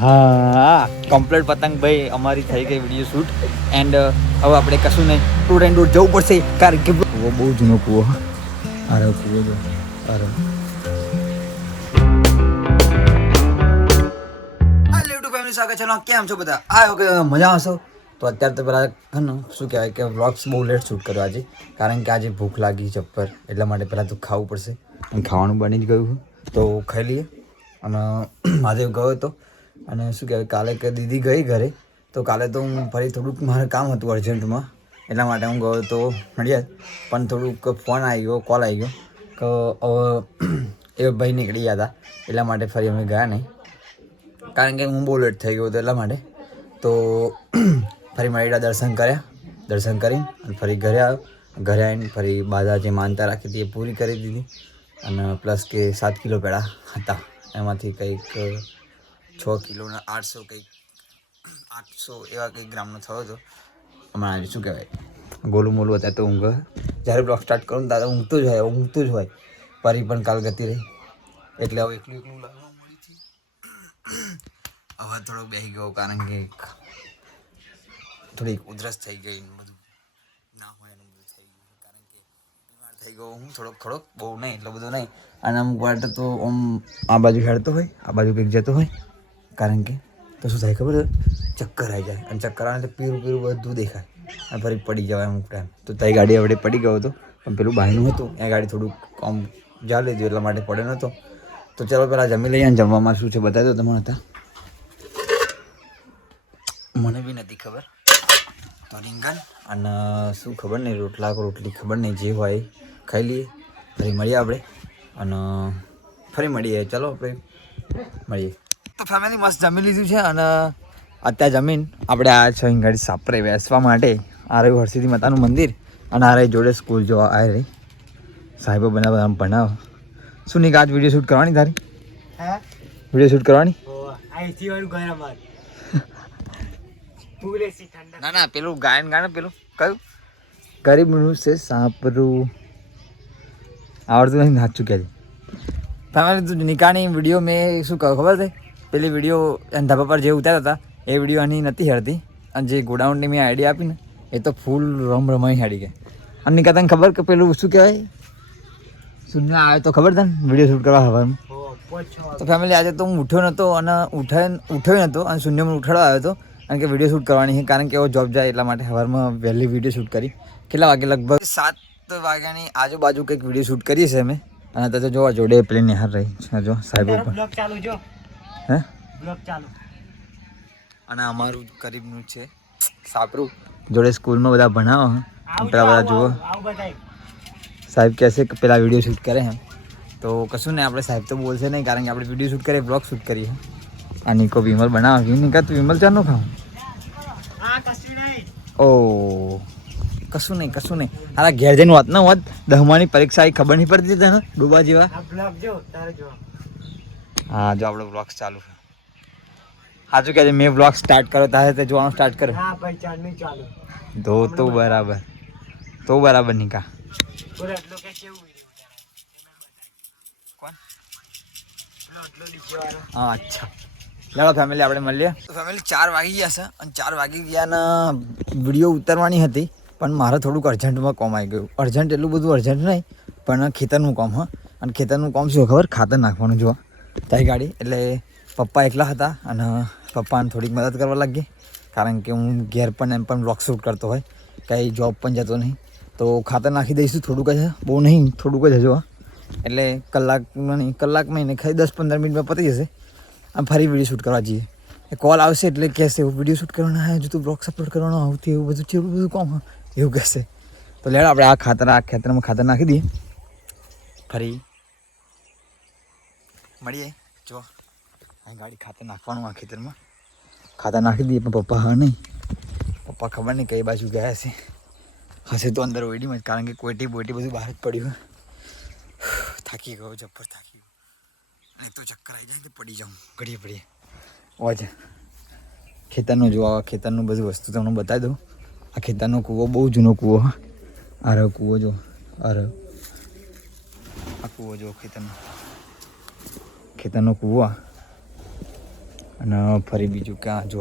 હા કમ્પ્લીટ પતંગ ભાઈ અમારી થઈ ગઈ વિડીયો શૂટ એન્ડ હવે આપણે કશું નહીં ટૂર એન્ડ ટૂર જવું પડશે કારણ કે કૂવો બહુ જૂનો કૂવો અરે કૂવો જો અરે યુટ્યુબ ફેમિલી સ્વાગત છે કેમ છો બધા આ ઓકે મજા આવશો તો અત્યારે તો પેલા શું કહેવાય કે વ્લોગ્સ બહુ લેટ શૂટ કર્યો આજે કારણ કે આજે ભૂખ લાગી જબ્બર એટલા માટે પહેલાં તો ખાવું પડશે અને ખાવાનું બની જ ગયું તો ખાઈ લઈએ અને આજે ગયો હતો અને શું કહેવાય કાલે કે દીદી ગઈ ઘરે તો કાલે તો હું ફરી થોડુંક મારે કામ હતું અર્જન્ટમાં એટલા માટે હું ગયો તો મળ્યા પણ થોડુંક ફોન આવી ગયો કોલ આવી ગયો કે હવે એ ભાઈ નીકળી ગયા હતા એટલા માટે ફરી અમે ગયા નહીં કારણ કે હું બહુ લેટ થઈ ગયો હતો એટલા માટે તો ફરી મળ્યા દર્શન કરીને અને ફરી ઘરે આવ્યો ઘરે આવીને ફરી બાધા જે માનતા રાખી હતી એ પૂરી કરી દીધી અને પ્લસ કે 7 કિલો પેડા હતા એમાંથી કંઈક 6 કિલોના 800 કંઈક 800 એવા કંઈક ગ્રામનો થયો હતો હમણાં આજે શું કહેવાય ગોલું મોલું હતા તો ઊંઘ જ્યારે બ્લોગ સ્ટાર્ટ કરું ને દાદા ઊંઘતું જ હોય પરી પણ કાલ ગતી રહી એટલે હવે એકલું લાગવા મળી હતી હવે થોડોક બેસી ગયો કારણ કે થોડીક ઉધરસ થઈ ગઈ બધું ના હોય એનું બધું થઈ ગયું કારણ કે બીમાર થઈ ગયો હું થોડોક બહુ નહીં એટલો બધો નહીં અને અમુક વાર તો આમ આ બાજુ હેડતો હોય આ બાજુ કંઈક જતો હોય કારણ કે તો શું થાય ખબર ચક્કર આવી જાય અને ચક્કર આવે તો પીરું બધું દેખાય અને ફરી પડી જવાય અમુક ટાઈમ તો તારી ગાડી હવે પડી ગયો હતો પણ પેલું બહારનું હતું એ ગાડી થોડુંક આમ જા લીધું એટલા માટે પડ્યો નહોતો તો ચાલો પહેલાં જમી લઈએ અને જમવામાં શું છે બતાવી દો તમને હતા મને બી નથી ખબર તો રીંગણ અને શું ખબર નહીં રોટલી ખબર નહીં જે હોય ખાઈ લઈએ ફરી મળીએ આપણે અને ફરી મળીએ ચાલો આપણે મળીએ તો ફેમિલી મસ્ત જમી લીધું છે અને અત્યારે જમીન આપણે આ છે અહીં ગાડી સાપરે બેસવા માટે આ રહ્યું હરસિદ્ધિ માતાનું મંદિર અને આ રહી જોડે સ્કૂલ જો આ રહી સાહેબો ભણાવ શું નહીં આજ વિડીયો શૂટ કરવાની તારી વિડીયો શૂટ કરવાની ના પેલું ગાયન પેલું કયું ગરીબનું છે સાંપરું આવડતું નથી સાચું કહે ફેમિલી તું નિકાની વિડીયો મેં શું કહું ખબર છે પેલી વિડીયો ધાબા પર જે ઉતાર્યા હતા એ વિડીયો આની નથી હેડતી અને જે ગોડાઉનની મેં આઈડિયા આપી ને એ તો ફૂલ રમાઈ હેડી ગઈ અને નિકા તને ખબર કે પેલું શું કહેવાય શૂન્ય આવે તો ખબર તને વિડીયો શૂટ કરવા હવામાં તો ફેમિલી આજે તો હું ઉઠ્યો નહોતો અને ઉઠ્યો નહોતો અને શૂન્યમાં ઉઠાડવા આવ્યો હતો કારણ કે વિડીયો શૂટ કરવાની છે કારણ કે એવો જોબ જાય એટલા માટે સવારમાં વહેલી વિડીયો શૂટ કરી કેટલા વાગે લગભગ 7 વાગ્યાની આજુબાજુ કંઈક વિડીયો શૂટ કરીએ છીએ અમે અને તો જોવા જોડે પેલી નિહાર રહી જો સાહેબ હે અને અમારું ગરીબનું છે સાપરું જોડે સ્કૂલમાં બધા ભણાવો પેલા બધા જુઓ સાહેબ કહેશે કે પેલા વિડીયો શૂટ કરે એમ તો કશું નહીં આપણે સાહેબ તો બોલશે નહીં કારણ કે આપણે વિડીયો શૂટ કરીએ બ્લોગ શૂટ કરીએ આ નિકો વિમલ બનાવે નિકા તું વિમલ ચાનું ખાવું ઓ કશું નહીં હારા ઘેર જઈને વાત ના હોત 10માની પરીક્ષા એ ખબર નહીં પડતી તને ડૂબા જેવા હા જો આપણો બ્લોગ ચાલુ છે સાચું કહે છે મેં બ્લોગ સ્ટાર્ટ કર્યો તારે તે જોવાનું સ્ટાર્ટ કર્યો તો બરાબર નિકા હા અચ્છા ચાલો ફેમિલી આપણે મળીએ તો ફેમિલી 4 વાગી ગયા છે અને 4 વાગી ગયાના વિડીયો ઉતારવાની હતી પણ મારે થોડુંક અર્જન્ટમાં કોમ આવી ગયું અર્જન્ટ એટલું બધું અર્જન્ટ નહીં પણ ખેતરનું કામ અને ખેતરનું કામ શું ખબર ખાતર નાખવાનું જોવા તારી ગાડી એટલે પપ્પા એકલા હતા અને પપ્પાને થોડીક મદદ કરવા લાગી કારણ કે હું ઘેર પણ એમ પણ બ્લોગ શૂટ કરતો હોય કંઈ જોબ પણ જતો નહીં તો ખાતર નાખી દઈશું થોડુંક જ બહુ નહીં થોડુંક જ હજુ એટલે કલાકમાં નહીં ખાલી 10-15 મિનિટમાં પતી જશે આમ ફરી વિડીયો શૂટ કરવા જઈએ એ કોલ આવશે એટલે કહેશે વિડીયો શૂટ કરવાના હજુ તું બ્લોગ્સ અપલોડ કરવાનો આવતી એવું બધું કામ એવું કહેશે તો લેડ આપણે આ ખેતરમાં ખાતર નાખી દઈએ ફરી મળીએ જો આ ગાડી ખાતર નાખવાનું આ ખેતરમાં ખાતર નાખી દઈએ પણ પપ્પા હા નહીં પપ્પા ખબર નહીં કઈ બાજુ ગયા હશે તો અંદર ઓઈડીમાં જ કારણ કે કોઈટી બોઈટી બધું બહાર જ પડ્યું થાકી ગયો જબ્બર થાકી ગયો અને તો ચક્કર આવી જાય તો પડી જાઉં ઘડીએ ઓજ ખેતરનું જોવા ખેતરનું બધું વસ્તુ તમને બતાવી દઉં આ ખેતરનો કૂવો બહુ જૂનો કૂવો આ રહ્યો કૂવો જો આ કૂવો જો ખેતરનો કૂવો અને ફરી બીજું ક્યાં જો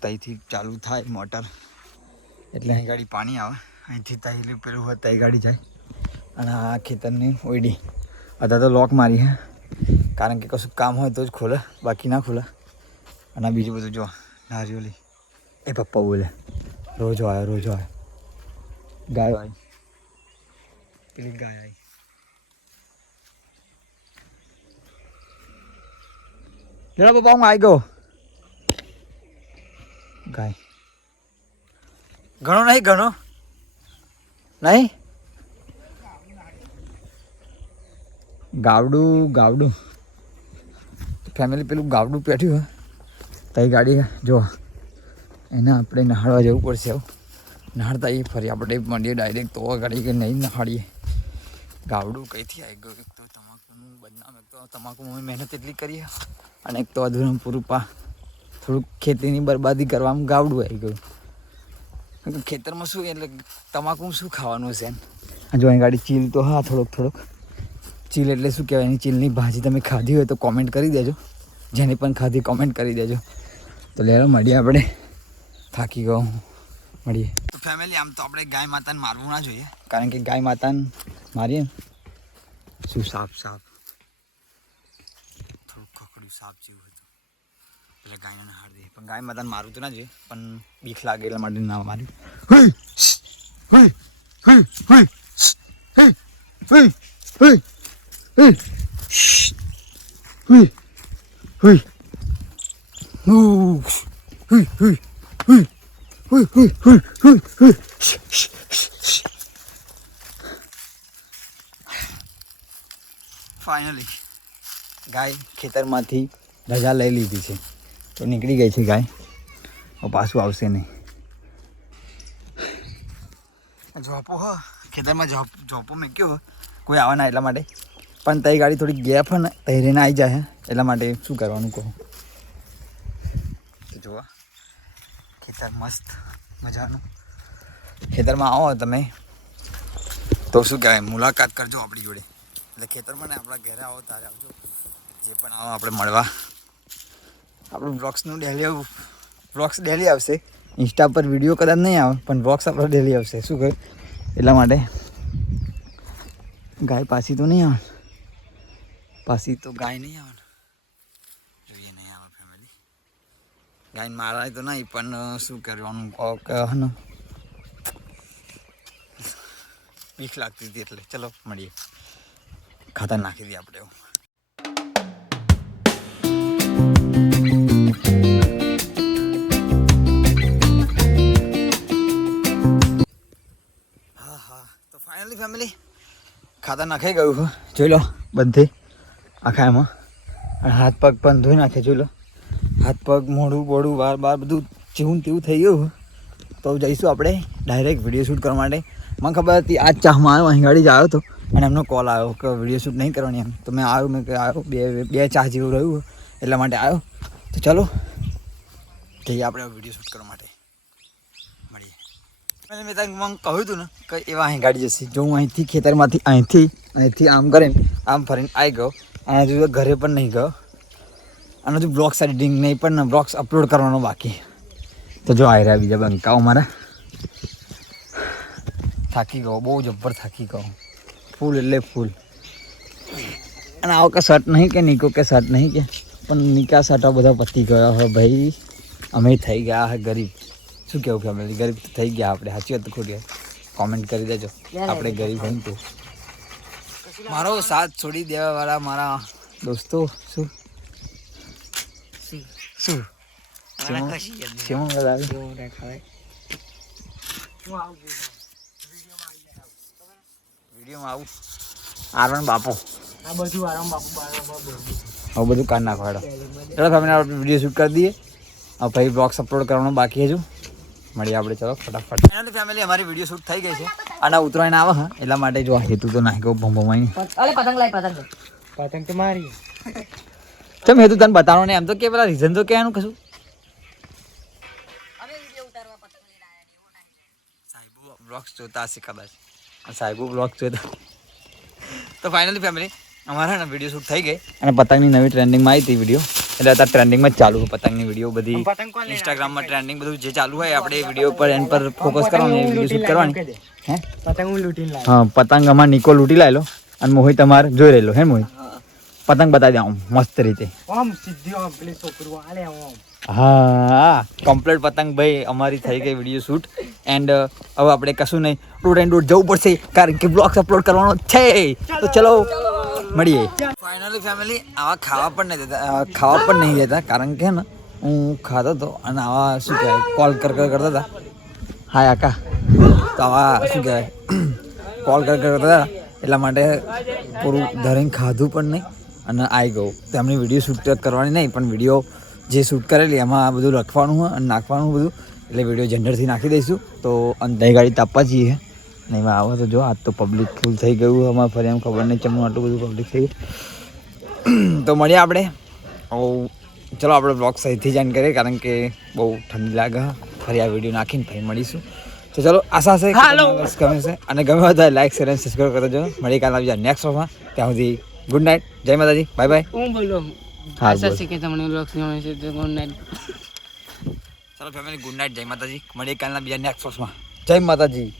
ત્યાંથી ચાલુ થાય મોટર એટલે અહીં ગાડી પાણી આવે, અહીંથી ત્યાં પેલું હોય ત્યાં ગાડી જાય. અને આ ખેતરની ઓયડી અત્યારે તો લોક મારી હે, કારણ કે કશું કામ હોય તો જ ખોલે, બાકી ના ખોલે. અને બીજું બધું જો નારિયોલી એ પપ્પા બોલે રોજો આવ્યો ગાય આવી, પેલી ગાય આવી. ચલો પપ્પા હું આવી ગયો. ગાય ઘણો નહીં ગાવડું ફેમિલી પેલું ગાવડું પેઠ્યું હોય તઈ ગાડી જો એને આપણે નહાળવા જવું પડશે. આવું નહાળતા એ ફરી આપણે મંડીએ ડાયરેક્ટ તો ગાડી કે નહીં નહાડીએ. ગાવડું કઈથી આવી ગયું? એક તો તમાકુનું બદનામ, એક તો તમાકુમાં મહેનત એટલી કરીએ અને એક તો અધૂરું પૂરું થોડુંક ખેતીની બરબાદી કરવામાં ગાવડું આવી ગયું. ખેતરમાં શું એટલે તમાકુમાં શું ખાવાનું છે? જો અહીં ગાડી ચીલ તો હા થોડોક ચીલ એટલે શું કહેવાય? એની ચીલની ભાજી તમે ખાધી હોય તો કોમેન્ટ કરી દેજો. જેને પણ ખાધી કોમેન્ટ કરી દેજો. તો લેવા મળીએ, આપણે થાકી ગયો મળીએ. તો ફેમિલી આમ તો આપણે ગાય માતાને મારવું ના જોઈએ, કારણ કે ગાય માતાને મારીએ ને શું સાપ થોડુંક ખકડ્યું સાપ જેવું હતું એટલે ગાયને ના હાર દઈએ. પણ ગાય માતાને મારવું તો ના જોઈએ, પણ બીક લાગે એટલા માટે ના માર્યું. ફાઇનલી ગાય ખેતરમાંથી રજા લઈ લીધી છે તો નીકળી ગઈ છે ગાય. પાછું આવશે નહીં. ઝોપો હો ખેતરમાં ઝોપો મૂક્યો હો કોઈ આવવાના એટલા માટે, પણ તઈ ગાડી થોડી ગેપ હોય ને તઈ રહીને આવી જાય એટલા માટે શું કરવાનું કહો. જોવા ખેતર મસ્ત મજાનું. ખેતરમાં આવો તમે તો શું કહેવાય મુલાકાત કરજો આપણી જોડે. એટલે ખેતરમાં ને આપણા ઘરે આવો તારે આવજો. જે પણ આવો આપણે મળવા. આપણું વ્લોગ્સ ડેલી આવશે. ઇન્સ્ટા પર વિડીયો કદાચ નહીં આવે પણ વ્લોગ્સ આપણો ડેલી આવશે. શું કહ્યું? એટલા માટે ગાય પાછી તો નહીં આવે, પાછી તો ગાય નહીં આવે ને, જોઈએ નહીં આવે ફેમિલી. ગાયને મારાય તો નહીં પણ શું કરવાનું ને, બીક લાગતી હતી એટલે ચલો મળીએ. ખાતર નાખી દઈએ આપણે. તો ફાઇનલી ફેમિલી ખાતર નાખાઈ ગયું. જોઈ લો બધે આખા એમાં. અને હાથ પગ પણ ધોઈ નાખે. જોઈ લો હાથ પગ મોઢું બોડું બાર બધું જેવું તેવું થઈ ગયું. તો જઈશું આપણે ડાયરેક્ટ વિડીયો શૂટ કરવા માટે. મને ખબર હતી આજ ચાહમાં આવ્યો, અહીં ગાડી જ આવ્યો હતો અને એમનો કોલ આવ્યો કે વિડીયો શૂટ નહીં કરવાની એમ. તો મેં આવ્યો બે ચાહ જેવું રહ્યું એટલા માટે આવ્યો. તો ચાલો જઈએ આપણે વિડીયો શૂટ કરવા માટે. મળીએ. મેં તને મને કહ્યું હતું ને કે એવા અહીં ગાડી જશે. જો હું અહીંથી ખેતરમાંથી અહીંથી આમ કરીને આમ ફરીને આવી ગયો અને હજુ ઘરે પણ નહીં ગયો. અને હજુ બ્લોગ્સ એડિટિંગ નહીં પણ બ્લોગ્સ અપલોડ કરવાનો બાકી. તો જો આવી રહ્યા બીજા બંકાઓ મારા. થાકી ગયો, બહુ જબ્બર થાકી ગયો. ફૂલ એટલે ફૂલ. અને આવો કે શર્ટ નહીં કે નીકો કે શર્ટ નહીં કે પણ નીકા શર્ટો બધા પતી ગયા હવે ભાઈ. અમે થઈ ગયા હે ગરીબ. શું કહેવું ફેમિલી? ગરીબ તો થઈ ગયા આપણે. સાચી વાત ખોટી? કોમેન્ટ કરી દેજો આપણે ગરીબ હોય તો. મારો સાથ છોડી દેવાવાળા મારા દોસ્તો શું વિડીયોમાં આવું આરણ બાપો હવે બધું કાઢ નાખવાડો. ચલો ફેમિલી આપણે વિડીયો શૂટ કરી દઈએ. હવે ભાઈ બ્લોગ્સ અપલોડ કરવાનો બાકી હજુ. મળીએ આપણે ચલો ફટાફટ. એનાથી ફેમિલી અમારી વિડીયો શૂટ થઈ ગઈ છે અને ઉતરાયણ આવે હા એટલા માટે જો હેતુ તો નાખી ગયો ભંભોમાં. પતંગ તો મારી ચમ હેતુ તને બતાવો ને એમ તો કે પેલા રીઝન તો કે એનું કશું. સાહેબુ બ્લોગ્સ જોતા હશે કદાચ. સાહેબુ બ્લોગ્સ જોતા. તો ફાઇનલી ફેમિલી અમારે ને વિડીયો શૂટ થઈ ગઈ અને પતંગની નવી ટ્રેન્ડિંગમાં આવી હતી વિડીયો એટલે અત્યારે ટ્રેન્ડિંગમાં જ ચાલુ છે પતંગની વિડીયો બધી ઇન્સ્ટાગ્રામમાં ટ્રેન્ડિંગ બધું જે ચાલુ હોય આપણે વિડીયો પર એન પર ફોકસ કરવાનું વિડીયો શૂટ કરવાની હે પતંગ હું લૂટીને લાવ્યો. હા પતંગ અમાર નિકો લૂંટી લાવેલો અને મોહિત તમારે જોઈ રહેલો હે મોહિત પતંગ બતાવી દઉં મસ્ત રીતે આમ સીધી આમ પેલી છોકરું આલે આમ. હા કમ્પ્લીટ પતંગ ભાઈ અમારી થઈ ગઈ વિડીયો શૂટ એન્ડ હવે આપણે કશું નહીં રોડ એન્ડ રોડ જવું પડશે કારણ કે બ્લોગ્સ અપલોડ કરવાનો છે તો ચલો મળીએ ફાઇનલી ફેમિલી આવા ખાવા પણ નહીં દેતા કારણ કે ને હું ખાતો હતો અને આવા શું કહેવાય કોલ કરતા હતા હાય આકા તો આવા શું કહેવાય કોલ કરતા હતા એટલા માટે પૂરું ધરીને ખાધું પણ નહીં અને આવી ગયું તો એમની વિડીયો શૂટ કરવાની નહીં પણ વિડીયો જે શૂટ કરેલી એમાં બધું લખવાનું હોય અને નાખવાનું બધું એટલે વિડીયો જનરેટથી નાખી દઈશું તો દહીં ગાડી તાપવા જઈએ ને એમાં આવે તો જો આજ તો પબ્લિક ફૂલ થઈ ગયું અમારે ફરી એમ ખબર નહીં ચમનું આટલું બધું પબ્લિક થઈ ગયું તો મળીએ આપણે ચલો આપણે બ્લોગ સહીથી જાણ કરીએ કારણ કે બહુ ઠંડી લાગે ફરી આ વિડીયો નાખીને ફરી મળીશું તો ચલો આશા છે ગમે છે અને ગમે હોય લાઈક શેર અને સબસ્ક્રાઈબ કરજો મળીએ કાલે આવી જાય નેક્સ્ટ વખતમાં ત્યાં સુધી ગુડ નાઇટ જય માતાજી બાય બાય હું બોલો આશા છે કે તમને બ્લોગ્સ ગમે છે તો ગુડ નાઇટ. ચલો ફેમિલી ગુડ નાઇટ જય માતાજી મળીએ કાલના બીજા નેક્સ્ટ વખતમાં જય માતાજી.